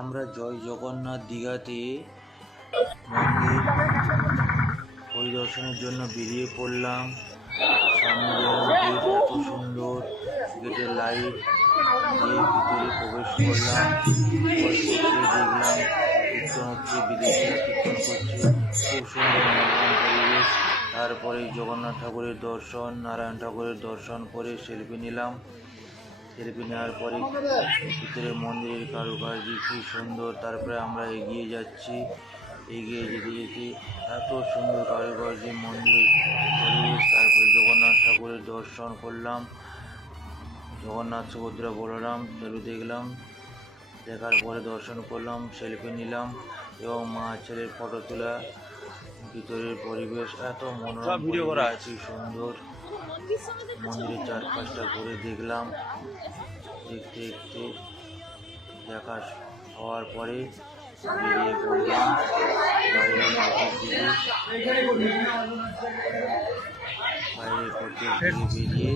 আমরা জয় জগন্নাথ দীঘাতে মন্দির পরিদর্শনের জন্য বেরিয়ে পড়লাম। সামনে দেখলাম গেট এত সুন্দর, গেটের লাইট দিয়ে ভিতরে প্রবেশ করলাম। দেখলাম কীর্তন হচ্ছে, বিদেশিরা কীর্তন করছে, খুব সুন্দর মনোরম পরিবেশ। তারপরে জগন্নাথ ঠাকুরের দর্শন, নারায়ণ ঠাকুরের দর্শন করে সেলফি নিলাম। সেলফি নেওয়ার পরে ভিতরে মন্দিরের কারুকার্য খুব সুন্দর। তারপরে আমরা এগিয়ে যাচ্ছি, এগিয়ে যেতে যেতে এত সুন্দর কারুকার্য মন্দিরের পরিবেশ। তারপরে জগন্নাথ ঠাকুরের দর্শন করলাম, জগন্নাথ সুভদ্রা বলরাম চালু দেখলাম। দেখার পরে দর্শন করলাম, সেলফি নিলাম এবং মা ছেলের ফটো তোলা। ভিতরের পরিবেশ এত মনোরম, কি সুন্দর। মন্দিরের চারপাশটা ঘুরে দেখলাম। দেখতে দেখতে দেখা হওয়ার পরে বেরিয়ে পড়লাম বাইরের পথে বেরিয়ে